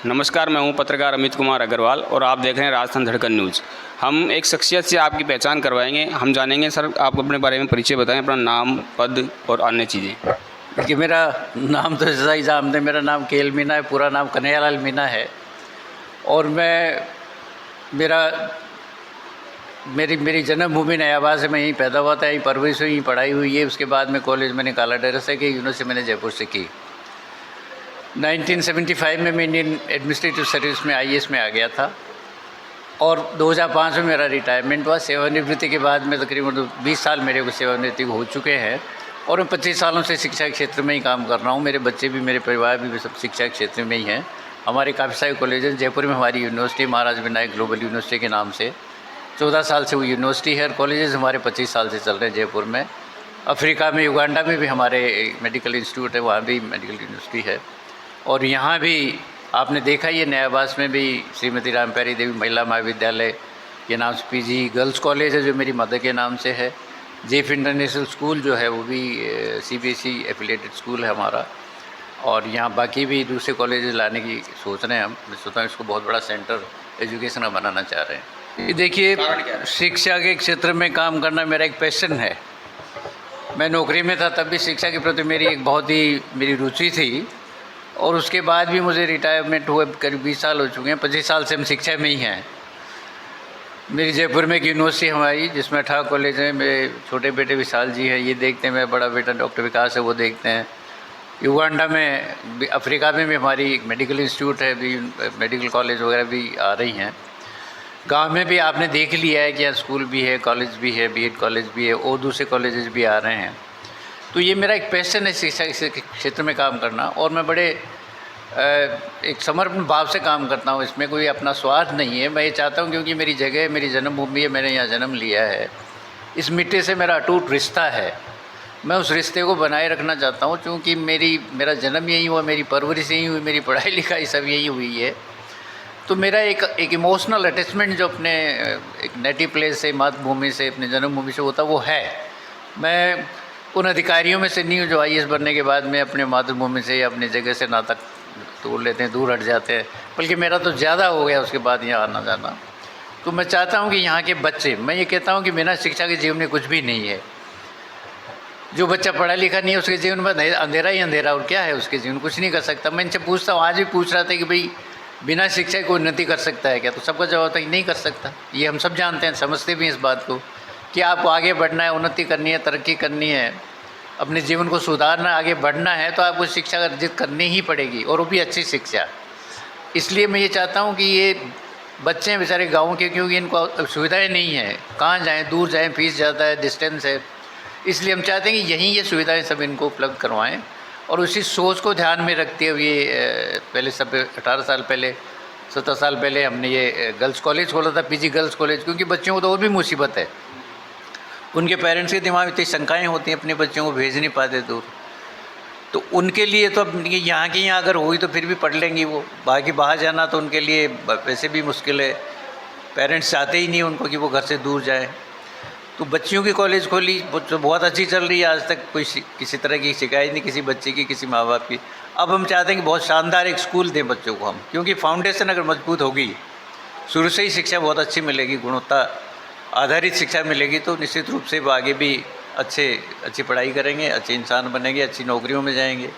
नमस्कार, मैं हूं पत्रकार अमित कुमार अग्रवाल और आप देख रहे हैं राजस्थान धड़कन न्यूज़। हम एक शख्सियत से आपकी पहचान करवाएंगे। हम जानेंगे सर, आप अपने बारे में परिचय बताएं, अपना नाम, पद और अन्य चीज़ें। देखिए, मेरा नाम तो जैसा ही जानते, मेरा नाम केएल मीना है, पूरा नाम कन्हैयालाल मीना है। और मेरी जन्मभूमि नयाबाद से, मैं यहीं पैदा हुआ था, यहीं परवरिश हुई, यहीं पढ़ाई हुई है। उसके बाद में कॉलेज मैंने काला डेरा से की, यूनिवर्सिटी मैंने जयपुर से की। 1975 में मैं इंडियन एडमिनिस्ट्रेटिव सर्विस में आईएएस में आ गया था और 2005 में मेरा रिटायरमेंट हुआ। सेवानिवृत्ति के बाद में तकरीबन 20 साल मेरे को सेवानिवृत्ति हो चुके हैं और मैं 25 सालों से शिक्षा के क्षेत्र में ही काम कर रहा हूँ। मेरे बच्चे भी, मेरे परिवार भी सब शिक्षा के क्षेत्र में ही हैं। हमारे काफ़ी सारे कॉलेज हैं। जयपुर में हमारी यूनिवर्सिटी महाराज विनायक ग्लोबल यूनिवर्सिटी के नाम से 14 साल से वो यूनिवर्सिटी है और कॉलेजेस हमारे 25 साल से चल रहे हैं जयपुर में। अफ्रीका में, युगांडा में भी हमारे मेडिकल इंस्टीट्यूट है, वहाँ भी मेडिकल यूनिवर्सिटी है। और यहाँ भी आपने देखा, ये नयाबास में भी श्रीमती रामप्यारी देवी महिला महाविद्यालय के नाम से पीजी गर्ल्स कॉलेज है, जो मेरी मदर के नाम से है। जेफ इंटरनेशनल स्कूल जो है वो भी सीबीएसई एफिलेटेड स्कूल है हमारा। और यहाँ बाकी भी दूसरे कॉलेज लाने की सोच रहे हैं हम। मैं सोचता हूँ इसको बहुत बड़ा सेंटर एजुकेशन का बनाना चाह रहे हैं। ये देखिए, शिक्षा के क्षेत्र में काम करना मेरा एक पैशन है। मैं नौकरी में था तब भी शिक्षा के प्रति मेरी रुचि थी और उसके बाद भी मुझे रिटायरमेंट हुए करीब 20 साल हो चुके हैं। 25 साल से हम शिक्षा में ही हैं। मेरी जयपुर में एक यूनिवर्सिटी हमारी, जिसमें 18 कॉलेज हैं। मेरे छोटे बेटे विशाल जी हैं, ये देखते हैं। मेरा बड़ा बेटा डॉक्टर विकास है, वो देखते हैं। युगांडा में, अफ्रीका में भी हमारी एक मेडिकल इंस्टीट्यूट है, भी मेडिकल कॉलेज वगैरह भी आ रही हैं। गांव में भी आपने देख लिया है कि यहाँ स्कूल भी है, कॉलेज भी है, बीएड कॉलेज भी है और दूसरे कॉलेजेस भी आ रहे हैं। तो ये मेरा एक पैशन है शिक्षा के क्षेत्र में काम करना और मैं बड़े एक समर्पण भाव से काम करता हूँ। इसमें कोई अपना स्वार्थ नहीं है। मैं ये चाहता हूँ, क्योंकि मेरी जगह, मेरी जन्मभूमि है, मैंने यहाँ जन्म लिया है, इस मिट्टी से मेरा अटूट रिश्ता है। मैं उस रिश्ते को बनाए रखना चाहता हूँ, क्योंकि मेरा जन्म यही हुआ, मेरी परवरिश यही हुई, मेरी पढ़ाई लिखाई सब यही हुई है। तो मेरा एक इमोशनल अटैचमेंट जो अपने एक नेटिव प्लेस से, मातृभूमि से, अपनी जन्मभूमि से होता, वो है। मैं उन अधिकारियों में से नहीं हूँ जो आईएएस बनने के बाद में अपने मातृभूमि से या अपनी जगह से नाता तोड़ लेते हैं, दूर हट जाते हैं। बल्कि मेरा तो ज़्यादा हो गया उसके बाद यहाँ आना जाना। तो मैं चाहता हूँ कि यहाँ के बच्चे, मैं ये कहता हूँ कि बिना शिक्षा के जीवन में कुछ भी नहीं है। जो बच्चा पढ़ा लिखा नहीं है उसके जीवन में अंधेरा ही अंधेरा, और क्या है उसके जीवन, कुछ नहीं कर सकता। मैं इनसे पूछता हूँ, आज भी पूछ रहा था कि भाई बिना शिक्षा को उन्नति कर सकता है क्या? तो सबका जवाब था कि नहीं कर सकता। ये हम सब जानते हैं, समझते भी हैं इस बात को कि आपको आगे बढ़ना है, उन्नति करनी है, तरक्की करनी है, अपने जीवन को सुधारना, आगे बढ़ना है, तो आपको शिक्षा अर्जित करनी ही पड़ेगी, और वो भी अच्छी शिक्षा। इसलिए मैं ये चाहता हूँ कि ये बच्चे हैं बेचारे गाँव के, क्योंकि इनको सुविधाएं नहीं हैं, कहाँ जाएं, दूर जाएं, फीस ज़्यादा है, डिस्टेंस है। इसलिए हम चाहते हैं कि यहीं ये सुविधाएं सब इनको उपलब्ध करवाएं। और उसी सोच को ध्यान में रखते हुए पहले 18 साल पहले, 17 साल पहले हमने ये गर्ल्स कॉलेज खोला था, पीजी गर्ल्स कॉलेज। क्योंकि बच्चों को तो और भी मुसीबत है, उनके पेरेंट्स के दिमाग में इतनी शंकाएँ होती हैं, अपने बच्चों को भेज नहीं पाते दूर। तो उनके लिए तो अब यहाँ की यहाँ अगर हुई तो फिर भी पढ़ लेंगी वो, बाकी बाहर जाना तो उनके लिए वैसे भी मुश्किल है। पेरेंट्स चाहते ही नहीं उनको कि वो घर से दूर जाए। तो बच्चियों की कॉलेज खोली, जो बहुत अच्छी चल रही है। आज तक कोई किसी तरह की शिकायत नहीं किसी बच्चे की, किसी माँ बाप की। अब हम चाहते हैं कि बहुत शानदार एक स्कूल दें बच्चों को हम, क्योंकि फाउंडेशन अगर मजबूत होगी, शुरू से ही शिक्षा बहुत अच्छी मिलेगी, गुणवत्ता आधारित शिक्षा मिलेगी, तो निश्चित रूप से वो आगे भी अच्छी पढ़ाई करेंगे, अच्छे इंसान बनेंगे, अच्छी नौकरियों में जाएंगे,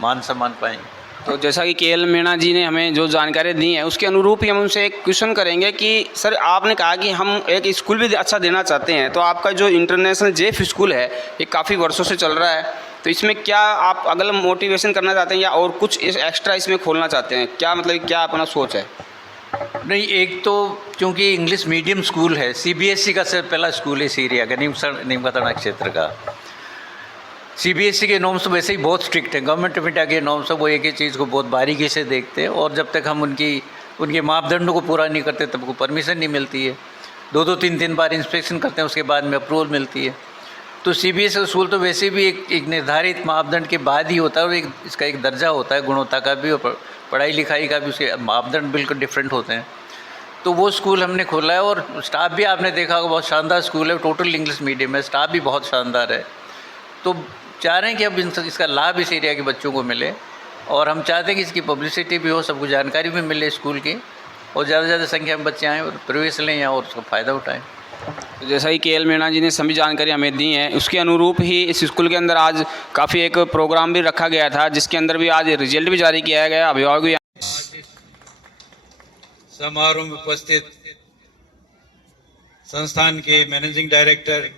मान सम्मान पाएंगे। तो जैसा कि केएल मीणा जी ने हमें जो जानकारी दी है, उसके अनुरूप ही हम उनसे एक क्वेश्चन करेंगे कि सर, आपने कहा कि हम एक स्कूल भी अच्छा देना चाहते हैं, तो आपका जो इंटरनेशनल जेफ स्कूल है ये काफ़ी वर्षों से चल रहा है, तो इसमें क्या आप अगला मोटिवेशन करना चाहते हैं या और कुछ एक्स्ट्रा इसमें खोलना चाहते हैं? क्या मतलब, क्या अपना सोच है? नहीं, एक तो क्योंकि इंग्लिश मीडियम स्कूल है, सीबीएसई का सर पहला स्कूल है इस एरिया का, नीम का थाना क्षेत्र का। सीबीएसई के नॉर्म्स वैसे ही बहुत स्ट्रिक्ट हैं। गवर्नमेंट ऑफ इंडिया के नॉर्म्स वो एक ही चीज़ को बहुत बारीकी से देखते हैं, और जब तक हम उनके मापदंडों को पूरा नहीं करते तब को परमिशन नहीं मिलती है। 2-2, 3-3 बार इंस्पेक्शन करते हैं, उसके बाद में अप्रूवल मिलती है। तो सीबीएसई स्कूल तो वैसे भी एक निर्धारित मापदंड के बाद ही होता है, और इसका एक दर्जा होता है गुणवत्ता का भी, और पढ़ाई लिखाई का भी, उसके मापदंड बिल्कुल डिफरेंट होते हैं। तो वो स्कूल हमने खोला है, और स्टाफ भी आपने देखा होगा, बहुत शानदार स्कूल है, टोटल इंग्लिश मीडियम है, स्टाफ भी बहुत शानदार है। तो चाह रहे हैं कि अब इसका लाभ इस एरिया के बच्चों को मिले। और हम चाहते हैं कि इसकी पब्लिसिटी भी हो, सबको जानकारी भी मिले स्कूल की, और ज़्यादा से ज़्यादा संख्या में बच्चे आएँ और प्रवेश लें यहाँ और उसका फ़ायदा उठाएँ। तो जैसा कि KL मीणा जी ने सभी जानकारी हमें दी है, उसके अनुरूप ही इस स्कूल के अंदर आज काफ़ी एक प्रोग्राम भी रखा गया था, जिसके अंदर भी आज रिजल्ट भी जारी किया गया। अभिभावक भी समारोह में उपस्थित संस्थान के मैनेजिंग डायरेक्टर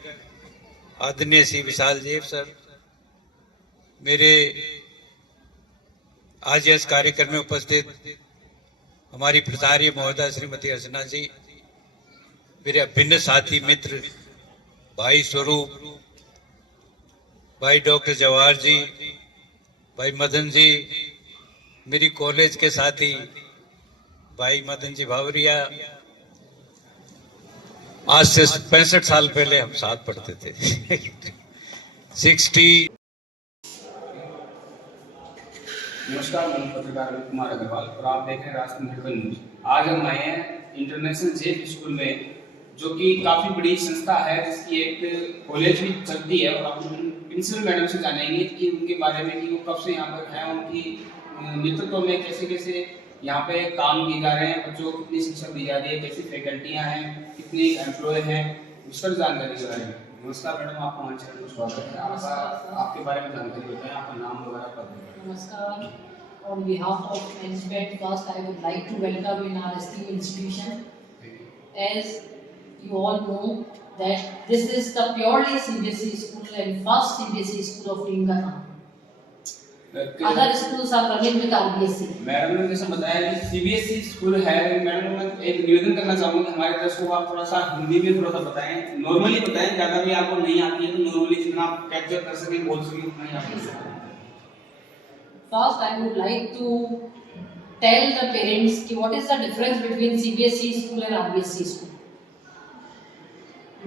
आदरणीय श्री विशाल देव सर, मेरे आज इस कार्यक्रम में उपस्थित हमारी प्राचार्य महोदया श्रीमती अर्चना जी, मेरे अभिन्न साथी मित्र भाई स्वरूप, भाई डॉक्टर जवाहर जी, भाई मदन जी, मेरी कॉलेज के साथी भाई मदन जी भावरिया, आज से 65 साल पहले हम साथ पढ़ते थे 60। नमस्कार, मैं पत्रकार अमित कुमार अग्रवाल और आप देख रहे हैं राष्ट्रीय धड़कन न्यूज। आज हम आए हैं इंटरनेशनल जेफ स्कूल में, जो कि काफ़ी बड़ी संस्था है, जिसकी एक कॉलेज भी चलती है। और हम प्रिंसिपल मैडम से जानेंगे कि उनके बारे में, कि वो कब से यहाँ पर है, उनकी नेतृत्व में कैसे कैसे यहाँ पे काम किए जा रहे हैं, बच्चों को कितनी शिक्षा दी जा रही है, कैसी फैकल्टियाँ हैं, कितने एम्प्लॉय हैं, उस पर जानकारी के बारे में। नमस्कार मैडम, आपको हमारे चैनल में स्वागत है। आपके बारे में जानकारी बताएं, आपका नाम वगैरह पद। Namaskar. On behalf of management, first I would like to welcome in our esteemed institution. As you all know that this is the purely CBSE school and first CBSE school of Limkana. Other schools are running with RBSE. Madam ने जैसे बताया कि CBSE school है। Madam, मैं एक निवेदन करना चाहूँगा, हमारे दर्शकों को आप थोड़ा सा हिंदी में थोड़ा सा बताएं, नॉर्मली बताएं, ज़्यादा भी आपको नहीं आती है तो नॉर्मली जितना आप कैप्चर कर सकें, बोल सकें, उतना ही आप। First, I would like to tell the parents what is the difference between CBSE school and RBSE school.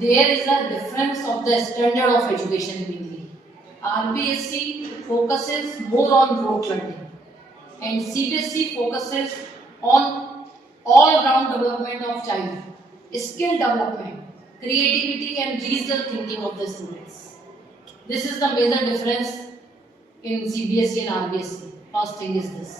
There is a difference of the standard of education mainly. RBSE focuses more on rote learning, and CBSE focuses on all-round development of child, skill development, creativity, and regional thinking of the students. This is the major difference in CBSE and RBSE. First thing is this.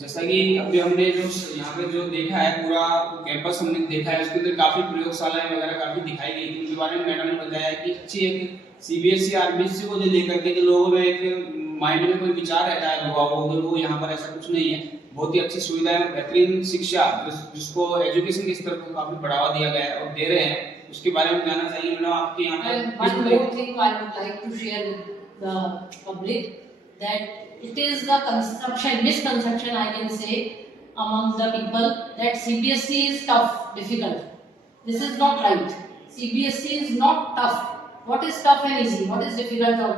जैसा कि अभी हमने जो यहाँ पे जो देखा है, पूरा कैंपस हमने देखा है, उसके अंदर काफी प्रयोगशालाएं वगैरह काफी दिखाई गई थी। उनके बारे में मैडम ने बताया कि अच्छी एक CBSE RBSE को जो लेकर के लोगों में एक माइंड में कोई विचार रहता है लोगों को, तो वो यहाँ पर ऐसा कुछ नहीं है। बहुत ही अच्छी सुविधाएं, बेहतरीन शिक्षा, जिसको एजुकेशन के स्तर को काफी बढ़ावा दिया गया है और दे रहे हैं, उसके बारे में जानना चाहिए। मैडम, आपके यहाँ And one more thing I would like to share with the public, that it is the misconception I can say among the people that CBSE is tough, difficult. This is not right. CBSE is not tough. What is tough and easy? What is difficult? Or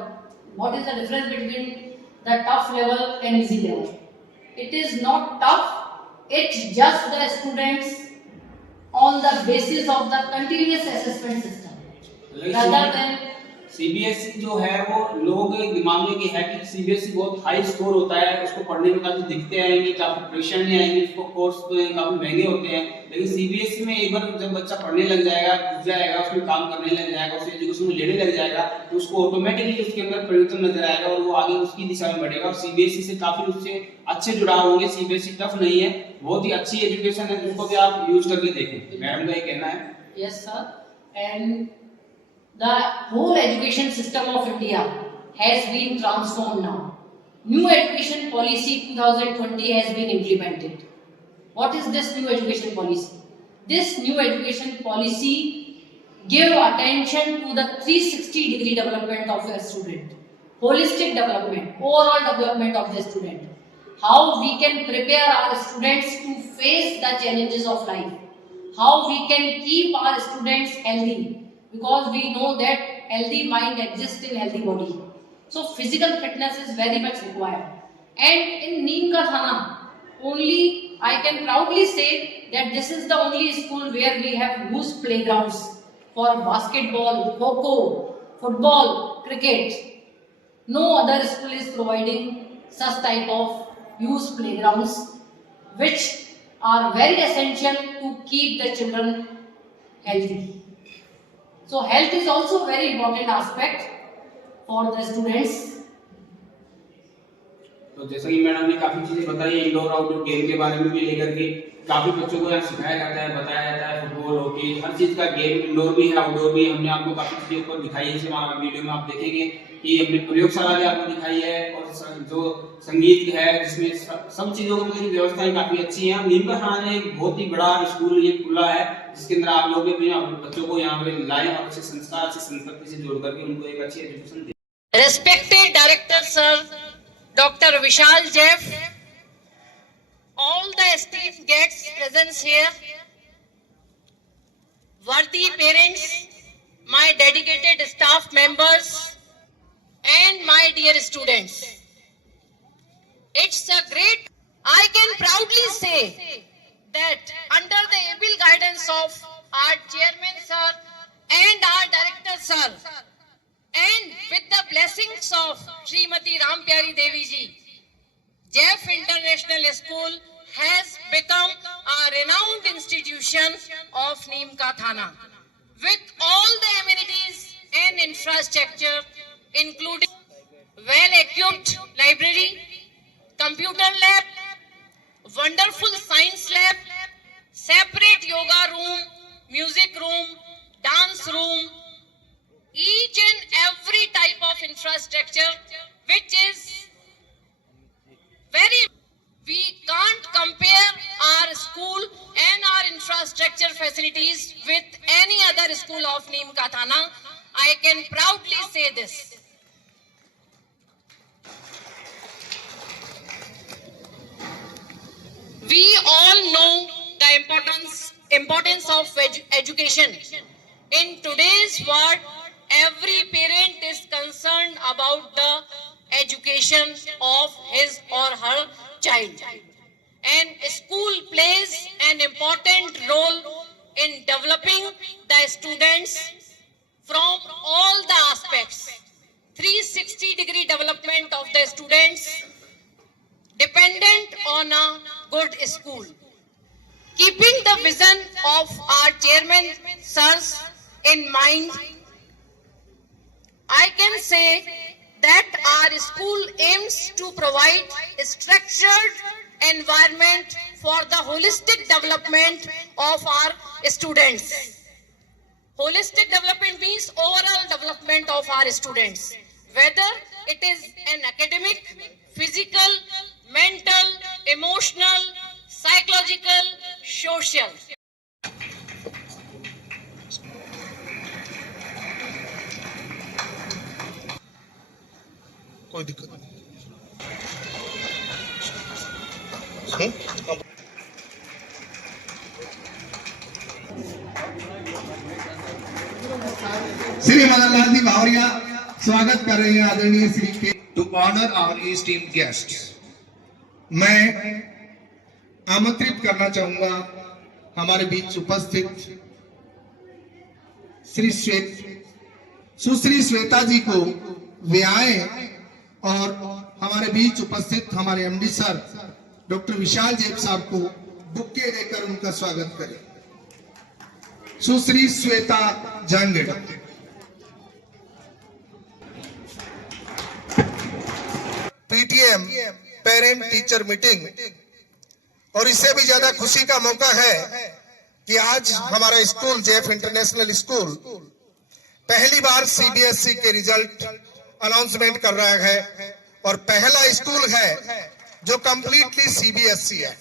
what is the difference between the tough level and easy level? It is not tough. It's just the students on the basis of the continuous assessment system, rather than CBSE जो है वो लोगों के दिमाग में है कि CBSE बहुत हाई स्कोर होता है, उसको पढ़ने में काफी दिक्कतें आएंगी, काफी परेशानी आएंगी, उसको कोर्स तो काफी महंगे होते हैं। लेकिन CBSE में एक बार जब बच्चा पढ़ने लग जाएगा, घुस जाएगा, उसमें काम करने लग जाएगा, उसे एजुकेशन में लेने लग जाएगा, तो उसको ऑटोमेटिकली उसके अंदर परिवर्तन नजर आएगा और वो आगे उसकी दिशा में बढ़ेगा। और CBSE से काफी उससे अच्छे जुड़ाव होंगे। CBSE टफ नहीं है, बहुत ही अच्छी एजुकेशन है, जिसको भी आप यूज करके देखें। मैडम का ये कहना है। Yes, sir. And the whole education system of India has been transformed now. New education policy 2020 has been implemented. What is this new education policy? This new education policy give attention to the 360-degree development of a student, holistic development, overall development of the student. How we can prepare our students to face the challenges of life. How we can keep our students healthy. Because we know that healthy mind exists in healthy body. So physical fitness is very much required. And in Neemka Thana, only I can proudly say that this is the only school where we have used playgrounds for basketball, kho-kho, football, cricket. No other school is providing such type of used playgrounds, which are very essential to keep the children healthy. So health is also a very important aspect for the students. तो जैसा कि madam ने काफ़ी चीज़ें बताई indoor outdoor game के बारे में भी लेकर के, काफ़ी बच्चों को यहाँ सिखाया जाता है, बताया जाता है, फुटबॉल हॉकी हर चीज़ का गेम इंडोर भी है आउटडोर भी। हमने आपको काफ़ी चीज़ें ऊपर दिखाई है, जैसे वीडियो में आप देखेंगे कि हमने प्रयोगशाला भी आपको दिखाई है, और जो संगीत है जिसमें सब चीज़ों की व्यवस्थाएं काफ़ी अच्छी हैं। नीम का थाना एक बहुत ही बड़ा स्कूल ये खुला है, जिसके अंदर आप लोग भी अपने बच्चों को यहाँ पे लाएं और अच्छे संस्कार अच्छी संस्कृति से जोड़ करके उनको एक अच्छी एजुकेशन दें। Respected Director Sir, Dr. Vishal Jeff, all the esteemed guests present here, worthy parents, my dedicated staff members, and my dear students. It's a great, I can proudly say that under the able guidance of our Chairman Sir and our Director Sir, and with the blessings of Srimati Rampyari Devi ji, Jeff International School has become a renowned institution of Neem Ka Thana with all the amenities and infrastructure including well-equipped library, computer lab, wonderful science lab, separate yoga room, music room, dance room, each and every type of infrastructure which is very, we can't compare our school and our infrastructure facilities with any other school of Neem Ka Thana. I can proudly say this. We all know the importance of education. In today's world, every parent is concerned about the education of his or her child. And school plays an important role in developing the students from all the aspects. 360-degree development of the students dependent on a good school. Keeping the vision of our chairman sirs in mind, I can say that our school aims to provide a structured environment for the holistic development of our students. Holistic development means overall development of our students, whether it is an academic, physical, mental, emotional, psychological, social. कोई दिक्कत नहीं। श्री मदन लाल जी भावरिया स्वागत कर रहे हैं आदरणीय श्री के। To honor our esteemed guests, मैं आमंत्रित करना चाहूंगा हमारे बीच उपस्थित सुश्री श्वेता जी को वे आए और हमारे बीच उपस्थित हमारे एमडी सर डॉक्टर विशाल जेब साहब को बुक्के देकर उनका स्वागत करें। Sushri Shweta Jangad. PTM parent teacher meeting, और इससे भी ज्यादा खुशी का मौका है कि आज हमारा स्कूल जेफ इंटरनेशनल स्कूल पहली बार सीबीएसई के रिजल्ट अनाउंसमेंट कर रहा है और पहला स्कूल है जो कंप्लीटली सीबीएसई है।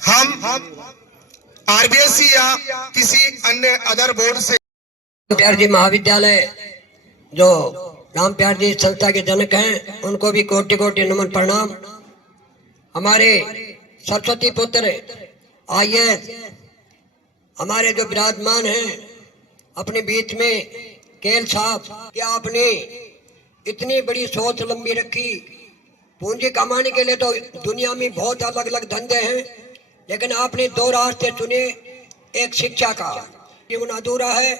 हम आरबीएसई या किसी अन्य अदर बोर्ड से प्यार जी महाविद्यालय जो राम प्यार जी संस्था के जनक हैं, उनको भी कोटि कोटि नमन प्रणाम। हमारे सरस्वती पुत्र आईएएस हमारे जो विराजमान हैं अपने बीच में, केल साहब, क्या आपने इतनी बड़ी सोच लंबी रखी। पूंजी कमाने के लिए तो दुनिया में बहुत अलग अलग धंधे हैं, लेकिन आपने दो रास्ते चुने। एक शिक्षा का जीवन अधूरा है,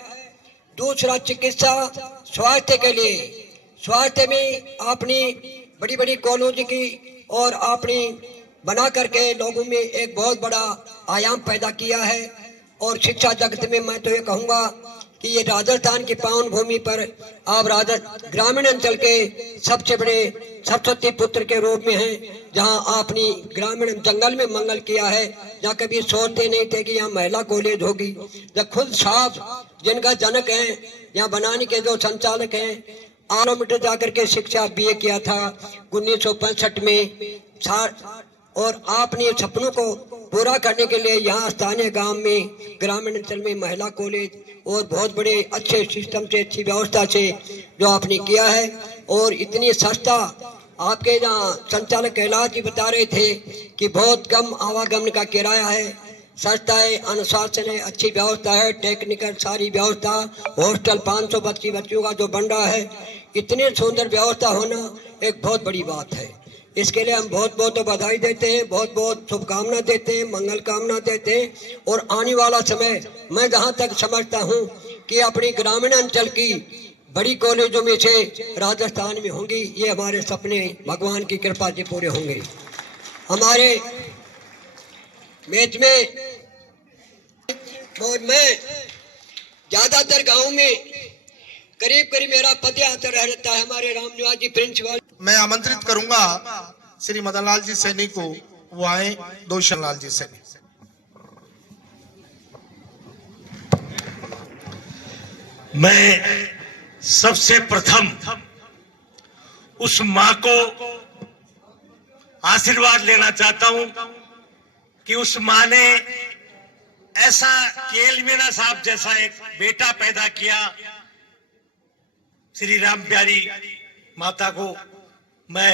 दूसरा चिकित्सा स्वास्थ्य के लिए। स्वास्थ्य में आपने बड़ी बड़ी कॉलेज की और आपने बना करके लोगों में एक बहुत बड़ा आयाम पैदा किया है। और शिक्षा जगत में मैं तो ये कहूँगा कि ये राजस्थान की पावन भूमि पर आप ग्रामीण अंचल के सबसे बड़े सरस्वती पुत्र के रूप में हैं, जहां आपने ग्रामीण जंगल में मंगल किया है, जहां कभी सोचते नहीं थे कि यहाँ महिला कॉलेज होगी। जब खुद साहब जिनका जनक है, यहाँ बनाने के जो संचालक हैं, किलोमीटर जाकर के शिक्षा बीए किया था 1965 में, और आपने सपनों को पूरा करने के लिए यहाँ स्थानीय गांव में ग्रामीण अंचल में महिला कॉलेज और बहुत बड़े अच्छे सिस्टम से, अच्छी व्यवस्था से जो आपने किया है। और इतनी सस्ता, आपके यहाँ संचालक कैलाश जी बता रहे थे कि बहुत कम आवागमन का किराया है, सस्ता है, अनुशासन है, अच्छी व्यवस्था है, टेक्निकल सारी व्यवस्था, हॉस्टल 500 बच्चियों का जो बन रहा है, इतनी सुंदर व्यवस्था होना एक बहुत बड़ी बात है। इसके लिए हम बहुत बहुत बधाई देते हैं, बहुत बहुत शुभकामना देते हैं, मंगल कामना देते हैं। और आने वाला समय मैं जहाँ तक समझता हूँ कि अपनी ग्रामीण अंचल की बड़ी कॉलेजों में से राजस्थान में होंगी, ये हमारे सपने भगवान की कृपा से पूरे होंगे। हमारे मैच में मैं ज्यादातर गाँव में करीब करीब मेरा पद आता रहता है। हमारे रामनिवास जी प्रिंसिपल, मैं आमंत्रित करूंगा श्री मदन लाल जी सैनी को, वो आए, दोषन लाल जी सैनी। मैं सबसे प्रथम उस मां को आशीर्वाद लेना चाहता हूं कि उस मां ने ऐसा केएल मीणा साहब जैसा एक बेटा पैदा किया। श्री राम प्यारी माता को मैं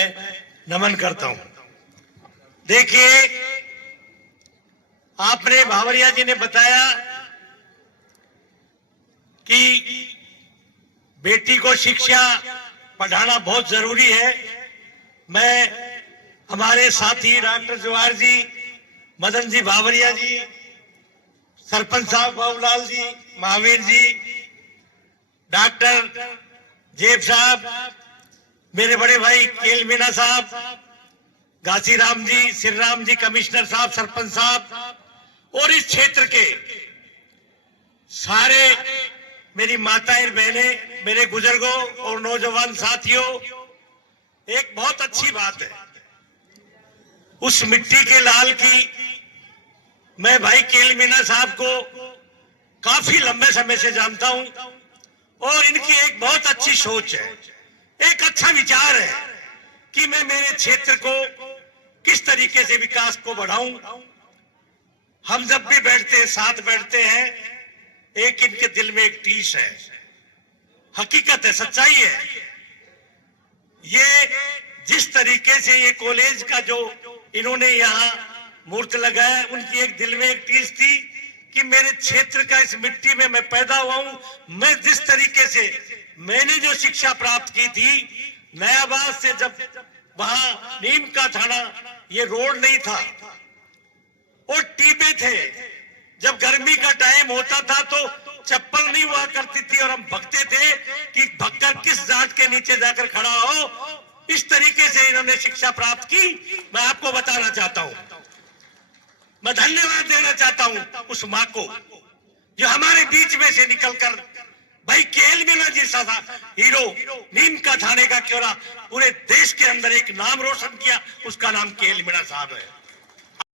नमन करता हूं। देखिए, आपने भावरिया जी ने बताया कि बेटी को शिक्षा पढ़ाना बहुत जरूरी है। मैं हमारे साथी डॉक्टर जवाहर जी, मदन जी भावरिया जी, सरपंच साहब बाबूलाल जी, महावीर जी, डॉक्टर जेब साहब, मेरे बड़े भाई केएल मीणा साहब, घासीराम जी, श्रीराम जी, कमिश्नर साहब, सरपंच साहब, और इस क्षेत्र के सारे मेरी माताएं बहनें, मेरे बुजुर्गों और नौजवान साथियों, एक बहुत अच्छी बात है, उस मिट्टी के लाल की मैं भाई केएल मीणा साहब को काफी लंबे समय से जानता हूं, और इनकी एक बहुत अच्छी सोच है, एक अच्छा विचार है कि मैं मेरे क्षेत्र को किस तरीके से विकास को बढ़ाऊं। हम जब भी बैठते हैं, साथ बैठते हैं, एक इनके दिल में एक टीस है, हकीकत है, सच्चाई है। ये जिस तरीके से ये कॉलेज का जो इन्होंने यहाँ मूर्त लगाया, उनकी एक दिल में एक टीस थी कि मेरे क्षेत्र का, इस मिट्टी में मैं पैदा हुआ हूं, मैं जिस तरीके से मैंने जो शिक्षा प्राप्त की थी, नयाबाद से जब वहां नीम का थाना, ये रोड नहीं था और टीबे थे, जब गर्मी का टाइम होता था तो चप्पल नहीं हुआ करती थी और हम भगते थे कि भगकर किस जाट के नीचे जाकर खड़ा हो। इस तरीके से इन्होंने शिक्षा प्राप्त की। मैं आपको बताना चाहता हूं, मैं धन्यवाद देना चाहता हूं उस मां को जो हमारे बीच में से निकलकर भाई केएल मीणा जी सा हीरो, नीम का थाने का क्यों पूरे देश के अंदर एक नाम रोशन किया, उसका नाम केएल मीणा साहब है।